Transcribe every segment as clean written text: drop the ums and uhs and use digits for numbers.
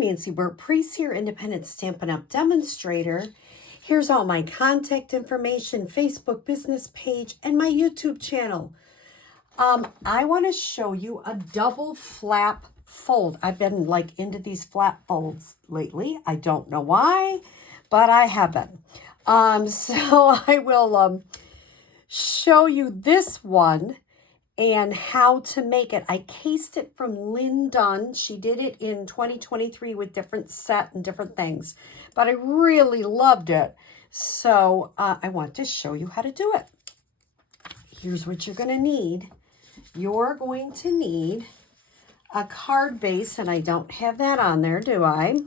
Nancy Burt-Preece here, Independent Stampin' Up! Demonstrator. Here's all my contact information, Facebook business page, and my YouTube channel. I want to show you a double flap fold. I've been like into these flap folds lately. I don't know why, but I have been. So I will show you this one and how to make it. I cased it from Lynn Dunn. She did it in 2023 with different set and different things, but I really loved it. So I want to show you how to do it. Here's what you're going to need. You're going to need a card base, and I don't have that on there, do I?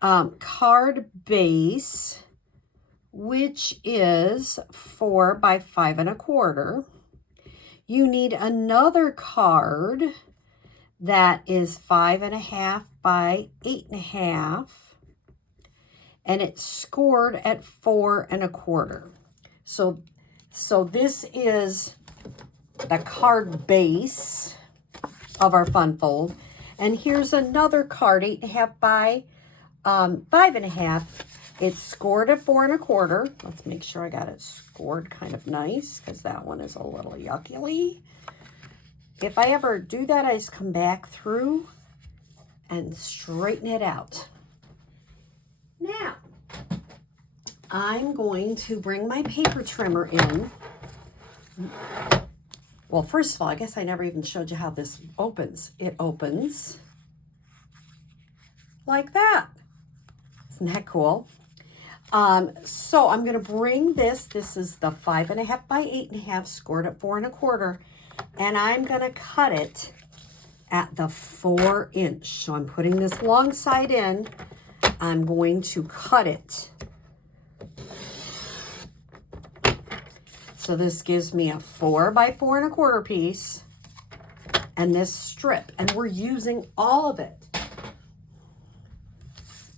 Card base, which is 4 by 5 1/4. You need another card that is 5 1/2 by 8 1/2, and it's scored at 4 1/4. So this is the card base of our fun fold, and here's another card, 8 1/2 by 5 1/2. It's scored at 4 1/4. Let's make sure I got it scored kind of nice, because that one is a little yucky. If I ever do that, I just come back through and straighten it out. Now, I'm going to bring my paper trimmer in. Well, first of all, I guess I never even showed you how this opens. It opens like that. Isn't that cool? So I'm going to bring this is the 5 1/2 by 8 1/2, scored at 4 1/4, and I'm going to cut it at the 4 inch. So I'm putting this long side in. I'm going to cut it. So this gives me a 4 by 4 1/4 piece, and this strip, and we're using all of it.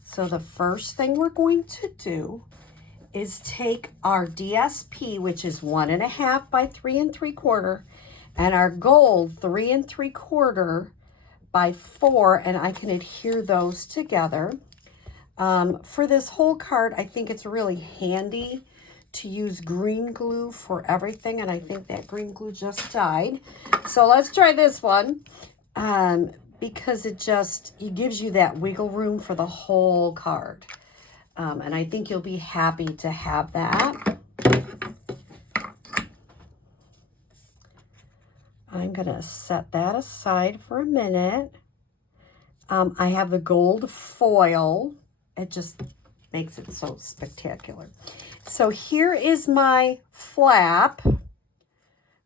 So the first thing we're going to do is take our DSP, which is 1 1/2 by 3 3/4, and our gold 3 3/4 by 4, and I can adhere those together. For this whole card, I think it's really handy to use green glue for everything, and I think that green glue just died. So let's try this one. Because it gives you that wiggle room for the whole card. And I think you'll be happy to have that. I'm going to set that aside for a minute. I have the gold foil. It just makes it so spectacular. So here is my flap.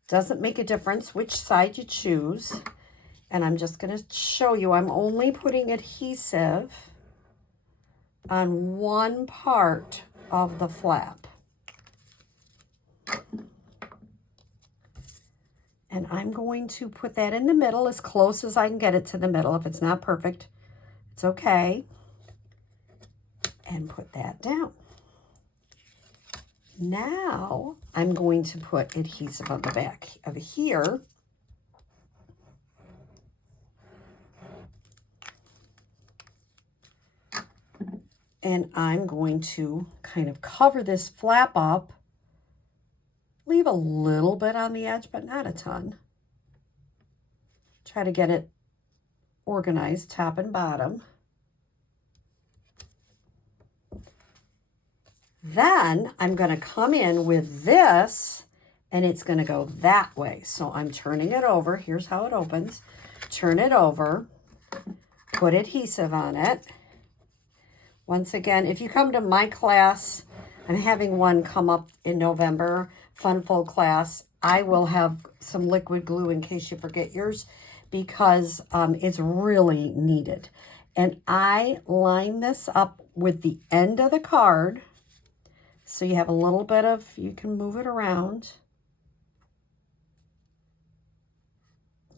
Doesn't make a difference which side you choose. And I'm just going to show you, I'm only putting adhesive on one part of the flap. And I'm going to put that in the middle as close as I can get it to the middle. If it's not perfect, it's okay. And put that down. Now I'm going to put adhesive on the back of here. And I'm going to kind of cover this flap up, leave a little bit on the edge, but not a ton. Try to get it organized top and bottom. Then I'm going to come in with this, and it's going to go that way. So I'm turning it over. Here's how it opens. Turn it over, put adhesive on it. Once again, if you come to my class, I'm having one come up in November, Fun Fold class. I will have some liquid glue in case you forget yours, because it's really needed. And I line this up with the end of the card, so you have a little bit of, you can move it around.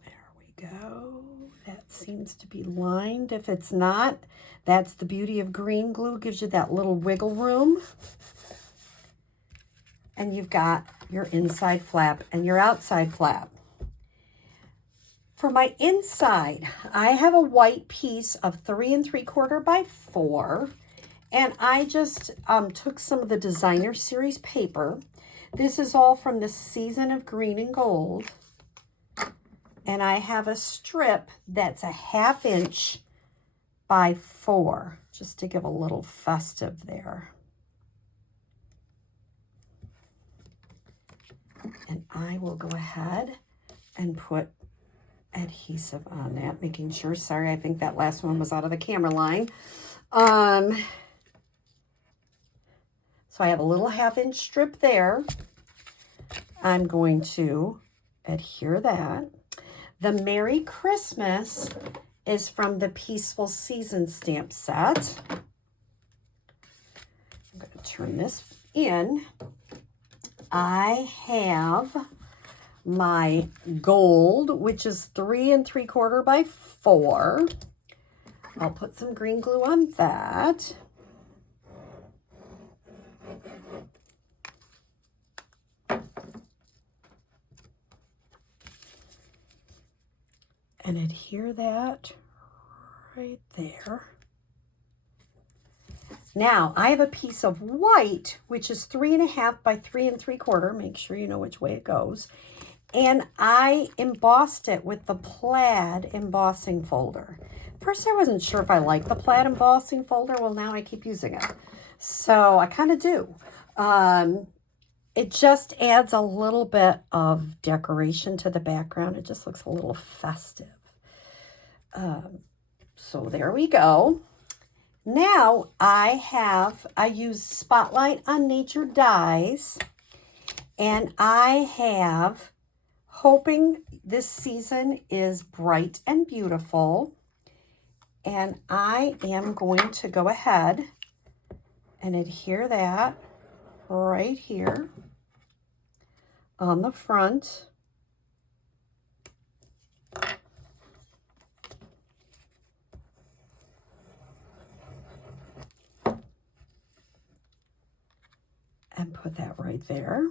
There we go. That seems to be lined. If it's not, that's the beauty of green glue. Gives you that little wiggle room. And you've got your inside flap and your outside flap. For my inside, I have a white piece of 3 3/4 by 4. And I just took some of the Designer Series paper. This is all from the Season of Green and Gold. And I have a strip that's a 1/2 inch by 4, just to give a little festive there. And I will go ahead and put adhesive on that, making sure, sorry, I think that last one was out of the camera line. So I have a little 1/2 inch strip there. I'm going to adhere that. The Merry Christmas is from the Peaceful Season stamp set. I'm going to turn this in. I have my gold, which is 3 3/4 by 4. I'll put some green glue on that. And adhere that right there. Now, I have a piece of white, which is 3 1/2 by 3 3/4. Make sure you know which way it goes. And I embossed it with the plaid embossing folder. First, I wasn't sure if I liked the plaid embossing folder. Well, now I keep using it. So I kind of do. It just adds a little bit of decoration to the background. It just looks a little festive. So there we go. Now I use Spotlight on Nature dies, and I have Hoping This Season is Bright and Beautiful, and I am going to go ahead and adhere that right here on the front. And put that right there.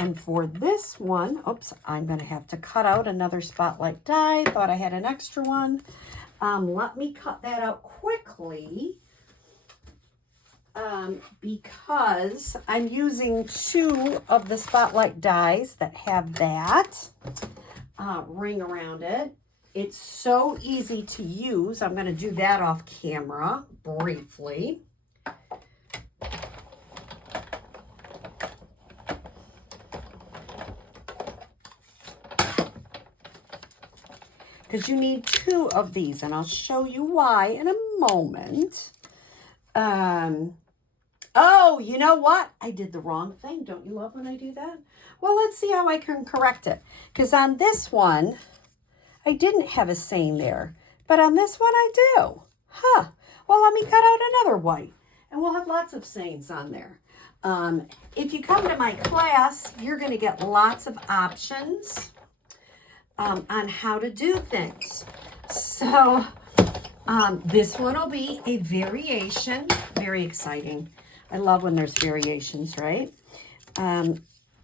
And for this one, oops, I'm going to have to cut out another Spotlight die. Thought I had an extra one. Let me cut that out quickly because I'm using 2 of the Spotlight dies that have that ring around it. It's so easy to use. I'm going to do that off camera briefly. Because you need 2 of these, and I'll show you why in a moment. Oh, you know what? I did the wrong thing. Don't you love when I do that? Well, let's see how I can correct it. Because on this one, I didn't have a saying there. But on this one, I do. Huh. Well, let me cut out another white. And we'll have lots of sayings on there. If you come to my class, you're going to get lots of options on how to do things. So this one will be a variation. Very exciting. I love when there's variations, right?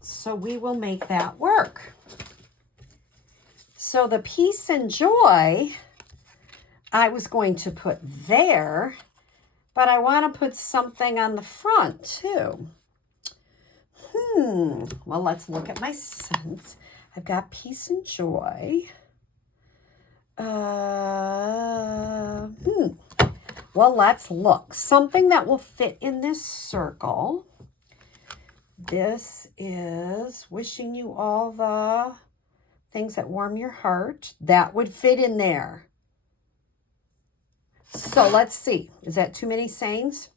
So we will make that work. So the peace and joy, I was going to put there, but I want to put something on the front too. Well, let's look at my scents. I've got peace and joy. Well, let's look. Something that will fit in this circle. This is wishing you all the things that warm your heart. That would fit in there. So let's see. Is that too many sayings?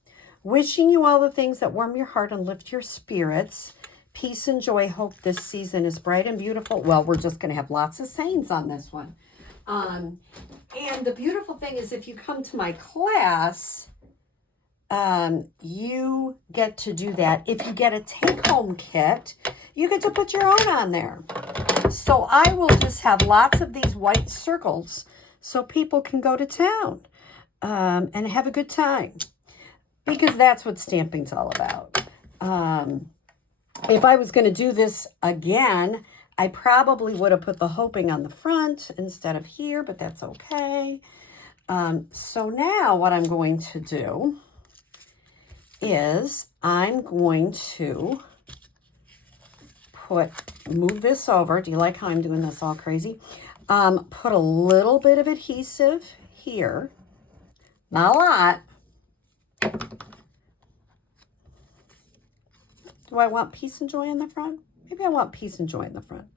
Wishing you all the things that warm your heart and lift your spirits. Peace and joy, hope this season is bright and beautiful. Well, we're just going to have lots of sayings on this one. And the beautiful thing is if you come to my class, you get to do that. If you get a take-home kit, you get to put your own on there. So I will just have lots of these white circles so people can go to town and have a good time. Because that's what stamping's all about. If I was going to do this again, I probably would have put the hoping on the front instead of here, but that's okay. So now what I'm going to do is I'm going to move this over. Do you like how I'm doing this all crazy? Put a little bit of adhesive here. Not a lot. Do I want peace and joy in the front? Maybe I want peace and joy in the front.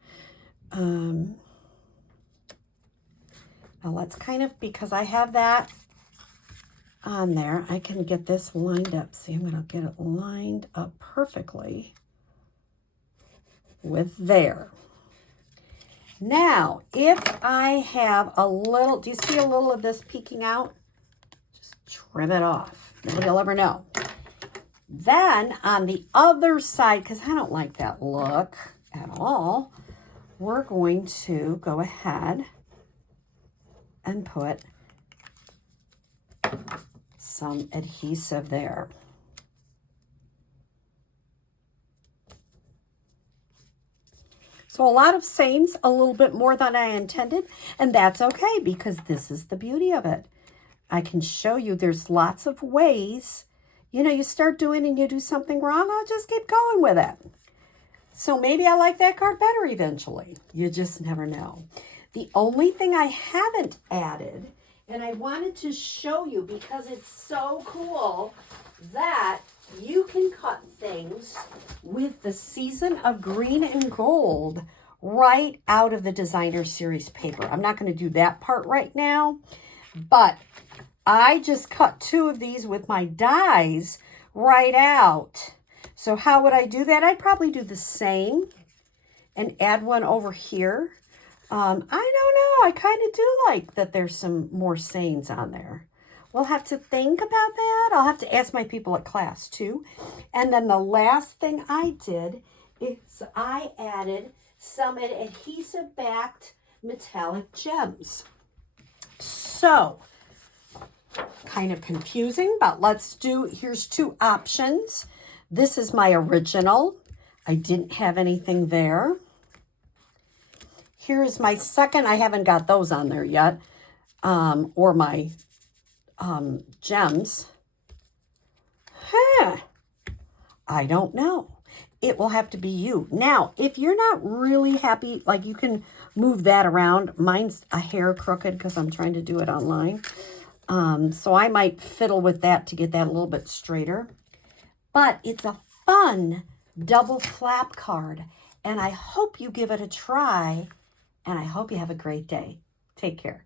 Now let's kind of, because I have that on there, I can get this lined up. See, I'm going to get it lined up perfectly with there. Now, if I have a little, do you see a little of this peeking out? Just trim it off. Nobody will ever know. Then on the other side, because I don't like that look at all, we're going to go ahead and put some adhesive there. So a lot of sayings, a little bit more than I intended, and that's okay because this is the beauty of it. I can show you there's lots of ways. You know, you start doing and you do something wrong, I'll just keep going with it. So maybe I like that card better eventually. You just never know. The only thing I haven't added, and I wanted to show you because it's so cool, that you can cut things with the Season of Green and Gold right out of the Designer Series paper. I'm not going to do that part right now, but I just cut 2 of these with my dies right out. So how would I do that? I'd probably do the same and add one over here. I don't know. I kind of do like that there's some more sayings on there. We'll have to think about that. I'll have to ask my people at class too. And then the last thing I did is I added some adhesive-backed metallic gems. So, kind of confusing, but let's do, here's 2 options. This is my original. I didn't have anything there. Here's my second. I haven't got those on there yet. Or my gems. I don't know. It will have to be you. Now, if you're not really happy, like you can move that around. Mine's a hair crooked because I'm trying to do it online. So I might fiddle with that to get that a little bit straighter. But it's a fun double flap card. And I hope you give it a try. And I hope you have a great day. Take care.